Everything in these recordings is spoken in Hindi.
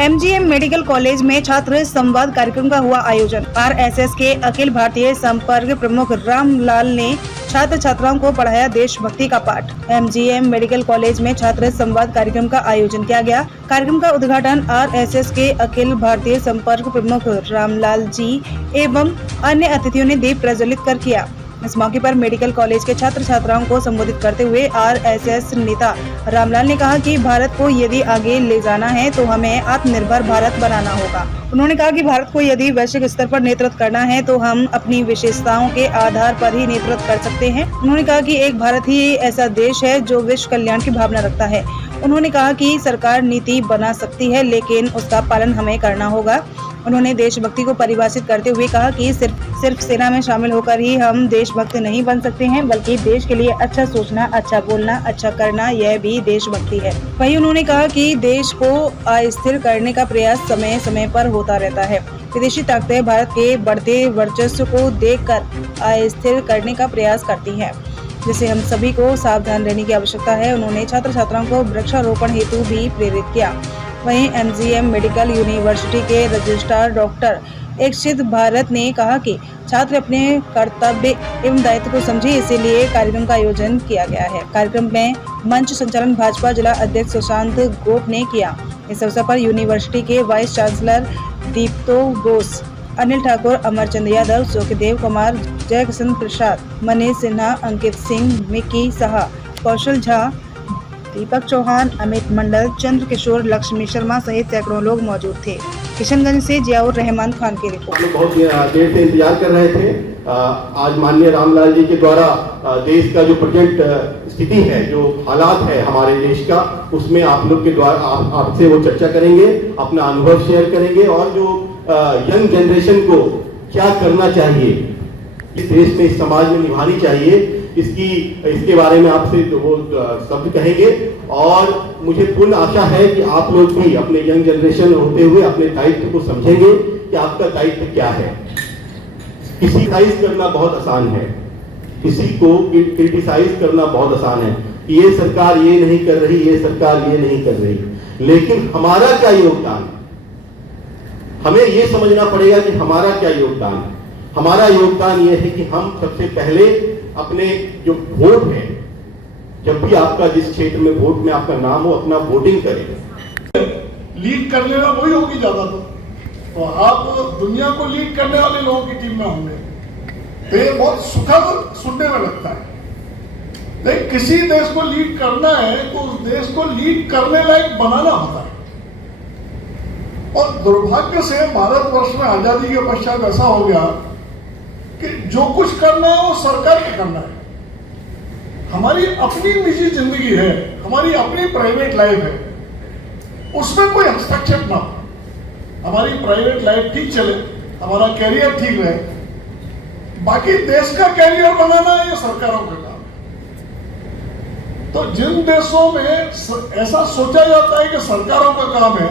एमजीएम मेडिकल कॉलेज में छात्र संवाद कार्यक्रम का हुआ आयोजन। आरएसएस के अखिल भारतीय संपर्क प्रमुख रामलाल ने छात्र छात्राओं को पढ़ाया देशभक्ति का पाठ। एमजीएम मेडिकल कॉलेज में छात्र संवाद कार्यक्रम का आयोजन किया गया। कार्यक्रम का उद्घाटन आरएसएस के अखिल भारतीय संपर्क प्रमुख रामलाल जी एवं अन्य अतिथियों ने दीप प्रज्वलित कर किया। इस मौके पर मेडिकल कॉलेज के छात्र छात्राओं को संबोधित करते हुए आरएसएस नेता रामलाल ने कहा कि भारत को यदि आगे ले जाना है तो हमें आत्मनिर्भर भारत बनाना होगा। उन्होंने कहा कि भारत को यदि वैश्विक स्तर पर नेतृत्व करना है तो हम अपनी विशेषताओं के आधार पर ही नेतृत्व कर सकते हैं। उन्होंने कहा कि एक भारत ही ऐसा देश है जो विश्व कल्याण की भावना रखता है। उन्होंने कहा कि सरकार नीति बना सकती है लेकिन उसका पालन हमें करना होगा। उन्होंने देशभक्ति को परिभाषित करते हुए कहा कि सिर्फ सेना में शामिल होकर ही हम देशभक्त नहीं बन सकते हैं, बल्कि देश के लिए अच्छा सोचना, अच्छा बोलना, अच्छा करना, यह भी देशभक्ति है। वहीं उन्होंने कहा कि देश को अस्थिर करने का प्रयास समय समय पर होता रहता है। विदेशी ताकतें भारत के बढ़ते वर्चस्व को देखकर अस्थिर करने का प्रयास करती हैं, जिससे हम सभी को सावधान रहने की आवश्यकता है। उन्होंने छात्र छात्राओं को वृक्षारोपण हेतु भी प्रेरित किया। वहीं एमजीएम मेडिकल यूनिवर्सिटी के रजिस्ट्रार डॉक्टर इक्षित भारत ने कहा कि छात्र अपने कर्तव्य एवं दायित्व को समझे, इसीलिए कार्यक्रम का आयोजन किया गया है। कार्यक्रम में मंच संचालन भाजपा जिला अध्यक्ष सुशांत गोप ने किया। इस अवसर पर यूनिवर्सिटी के वाइस चांसलर दीप्तो बोस, अनिल ठाकुर, अमरचंद यादव, सुखदेव कुमार, जय किशन प्रसाद, मनीष सिन्हा, अंकित सिंह, मिकी साहा, कौशल झा, दीपक चौहान, अमित मंडल, चंद्र किशोर, लक्ष्मी शर्मा सहित सैकड़ों लोग मौजूद थे। किशनगंज से जियाउर रहमान खान की रिपोर्ट। बहुत देर से इंतजार कर रहे थे। आज माननीय रामलाल जी के द्वारा देश का जो प्रेजेंट स्थिति है, जो हालात है हमारे देश का, उसमें आप लोग के द्वारा आपसे वो चर्चा करेंगे, अपना अनुभव शेयर करेंगे और जो यंग जनरेशन को क्या करना चाहिए, इस देश में, इस समाज में निभानी चाहिए, इसके बारे में आपसे वो शब्द कहेंगे। और मुझे पूर्ण आशा है कि आप लोग भी अपने यंग जनरेशन होते हुए अपने दायित्व को समझेंगे कि आपका दायित्व क्या है। क्रिटिसाइज करना बहुत आसान है, किसी को क्रिटिसाइज करना बहुत आसान है कि ये सरकार ये नहीं कर रही, ये सरकार ये नहीं कर रही, लेकिन हमारा क्या योगदान है, हमें ये समझना पड़ेगा कि हमारा क्या योगदान है। हमारा योगदान ये है कि हम सबसे पहले अपने जो वोट है, जब भी आपका जिस क्षेत्र में वोट में आपका नाम हो, अपना वोटिंग करें। लीड करने वाला वही होगी ज्यादा, तो आप दुनिया को लीड करने वाले लोगों की टीम में होंगे, तो ये बहुत सुखद सुनने में लगता है। लेकिन किसी देश को लीड करना है तो उस देश को लीड करने लायक बनाना होता है। और दुर्भाग्य से भारतवर्ष में आजादी के पश्चात ऐसा हो गया कि जो कुछ करना है वो सरकार को करना है। हमारी अपनी निजी जिंदगी है, हमारी अपनी प्राइवेट लाइफ है, उसमें कोई हस्तक्षेप ना हो। हमारी प्राइवेट लाइफ ठीक चले, हमारा कैरियर ठीक रहे, बाकी देश का कैरियर बनाना ये सरकारों का काम है। तो जिन देशों में ऐसा सोचा जाता है कि सरकारों का काम है,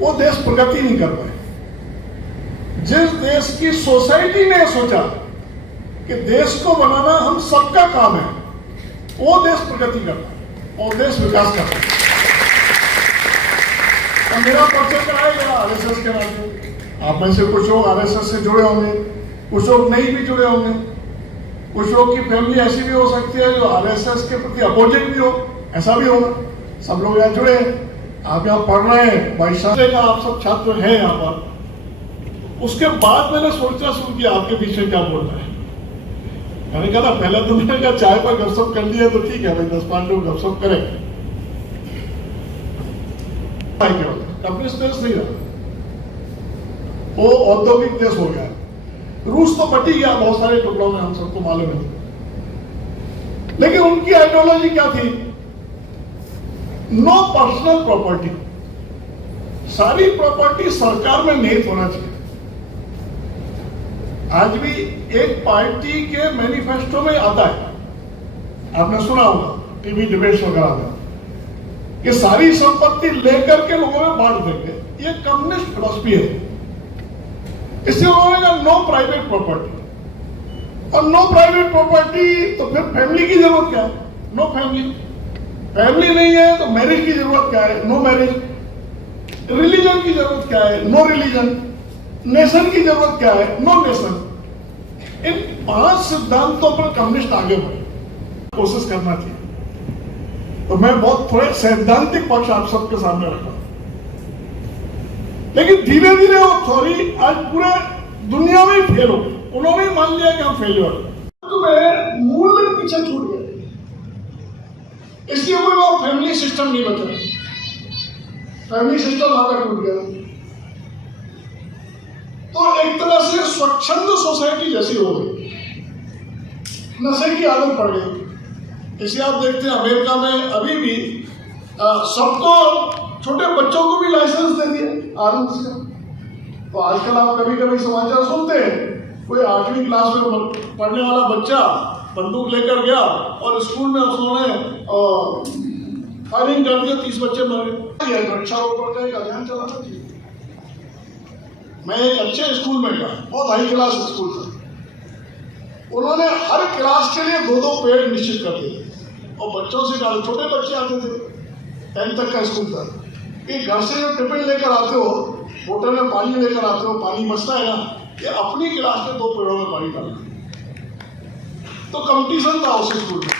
वो देश प्रगति नहीं कर पाए। जिस देश की सोसाइटी ने सोचा कि देश को बनाना हम सबका काम है, वो देश प्रगति करता है, वो देश विकास करता है। और मेरा परिचय कराया गया आरएसएस के नाते। आप में से कुछ लोग आरएसएस से जुड़े होंगे, कुछ लोग नहीं भी जुड़े होंगे, कुछ लोग की फैमिली ऐसी भी हो सकती है जो आरएसएस के प्रति अपोजिट भी हो, ऐसा भी होगा। सब लोग यहाँ जुड़े हैं, आप यहाँ पढ़ रहे हैं, वाइस चांसलर का आप सब छात्र हैं यहाँ पर। उसके बाद मैंने सोचना शुरू किया आपके बीच में क्या बोलना है। मैंने कहा ना, पहले तो मैंने कहा चाय पर गपशप कर लिया तो ठीक है भाई, 10-5 लोग गपशप करें। कम्युनिस्ट देश नहीं रहा, वो औद्योगिक देश हो गया। रूस तो बटी गया बहुत सारे टुकड़ों में, हम सबको मालूम है। लेकिन उनकी आइडियोलॉजी क्या थी? नो पर्सनल प्रॉपर्टी, सारी प्रॉपर्टी सरकार में निहित होना चाहिए। आज भी एक पार्टी के मैनिफेस्टो में आता है, आपने सुना होगा टीवी डिबेट्स वगैरह में, कि सारी संपत्ति लेकर के लोगों में बांट देंगे। ये कम्युनिस्ट फिलॉसफी है। इसलिए उन्होंने कहा नो प्राइवेट प्रॉपर्टी। और नो प्राइवेट प्रॉपर्टी तो फिर फैमिली की जरूरत क्या है? No family. फैमिली नहीं है तो मैरिज की जरूरत क्या है? No marriage. रिलीजन की जरूरत क्या है, नो रिलीजन। नेशन की जरूरत क्या है, नो नेशन। इन 5 सिद्धांतों पर कम्युनिस्ट आगे बढ़े, कोशिश करना चाहिए। तो मैं बहुत थोड़े सैद्धांतिक पक्ष आप सबके सामने रखा, लेकिन धीरे धीरे वो थ्योरी आज पूरे दुनिया में ही फेल हो गई। उन्होंने ही मान लिया कि हम फेलियर, तो मैं मूल में पीछे छूट गए, इसलिए कोई वो फैमिली सिस्टम नहीं बचा। फैमिली सिस्टम आगे टूट गया, तो एक तरह से स्वच्छंद सोसाइटी जैसी हो गई, नशे की आदत पड़ गई। इसे आप देखते हैं अमेरिका में अभी भी सबको, छोटे बच्चों को भी लाइसेंस दे दिया आर्म्स का। तो आजकल आप कभी कभी समाचार सुनते हैं, कोई 8वीं क्लास में पढ़ने वाला बच्चा बंदूक लेकर गया और स्कूल में उन्होंने फायरिंग कर दिया, 30 बच्चे मर गए। वृक्षारोपण का एक अभियान चलाना चाहिए। मैं एक अच्छे स्कूल में गया, बहुत हाई क्लास स्कूल था। उन्होंने हर क्लास के लिए 2-2 पेड़ निश्चित कर दिए और बच्चों से कहा, छोटे बच्चे आते थे, 10th तक का स्कूल था, कि घर से जो टिफिन लेकर आते हो, होटल में पानी लेकर आते हो, पानी बचता है ना, ये अपनी क्लास के 2 पेड़ों में पानी डालना। तो कंपटीशन था उस स्कूल में।